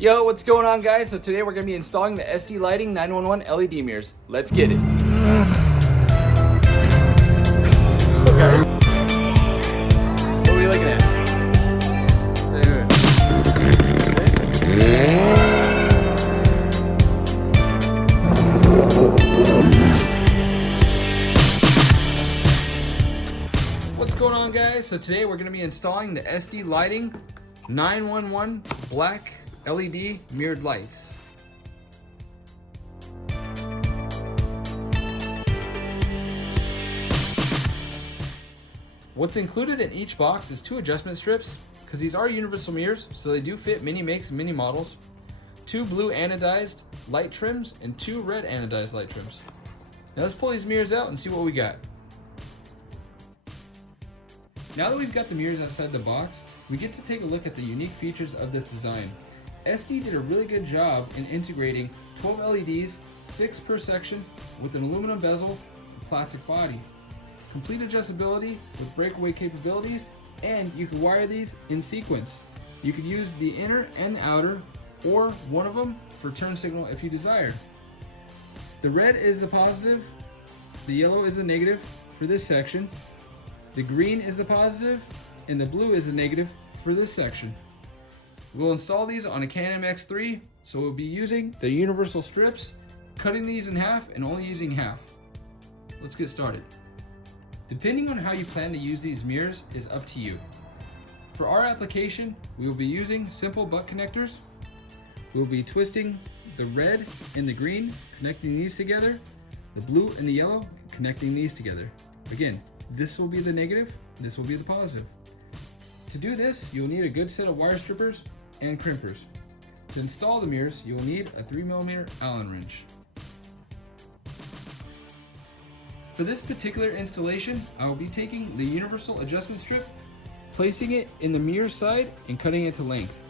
Yo, what's going on, guys? So today we're going to be installing the SD Lighting 911 LED mirrors. Let's get it. What's up, guys? What are we looking at? What's going on, guys? So today we're going to be installing the SD Lighting 911 black LED mirrored lights. What's included in each box is 2 adjustment strips, because these are universal mirrors, so they do fit many makes and many models, 2 blue anodized light trims, and 2 red anodized light trims. Now let's pull these mirrors out and see what we got. Now that we've got the mirrors outside the box, we get to take a look at the unique features of this design. SD did a really good job in integrating 12 LEDs, 6 per section, with an aluminum bezel and plastic body. Complete adjustability with breakaway capabilities, and you can wire these in sequence. You could use the inner and the outer, or one of them for turn signal if you desired. The red is the positive, the yellow is the negative for this section, the green is the positive, and the blue is the negative for this section. We'll install these on a Canon MX3, so we'll be using the universal strips, cutting these in half and only using half. Let's get started. Depending on how you plan to use these mirrors is up to you. For our application, we will be using simple butt connectors. We'll be twisting the red and the green, connecting these together, the blue and the yellow, connecting these together. Again, this will be the negative, this will be the positive. To do this, you'll need a good set of wire strippers and crimpers. To install the mirrors, you will need a 3mm Allen wrench. For this particular installation, I will be taking the universal adjustment strip, placing it in the mirror side and cutting it to length.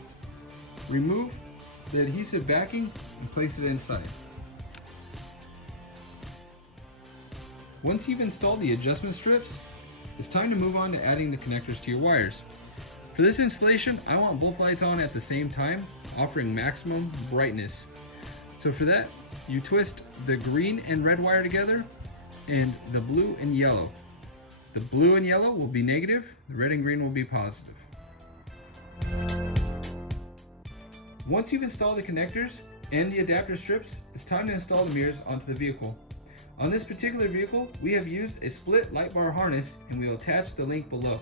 Remove the adhesive backing and place it inside. Once you've installed the adjustment strips, it's time to move on to adding the connectors to your wires. For this installation, I want both lights on at the same time, offering maximum brightness. So for that, you twist the green and red wire together and the blue and yellow. The blue and yellow will be negative, the red and green will be positive. Once you've installed the connectors and the adapter strips, it's time to install the mirrors onto the vehicle. On this particular vehicle, we have used a split light bar harness, and we will attach the link below.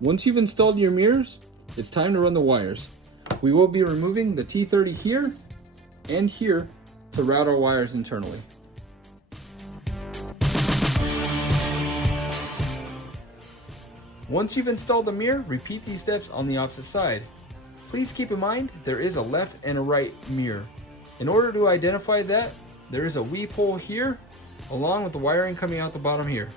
Once you've installed your mirrors, it's time to run the wires. We will be removing the T30 here and here to route our wires internally. Once you've installed the mirror, repeat these steps on the opposite side. Please keep in mind there is a left and a right mirror. In order to identify that, there is a weep hole here along with the wiring coming out the bottom here.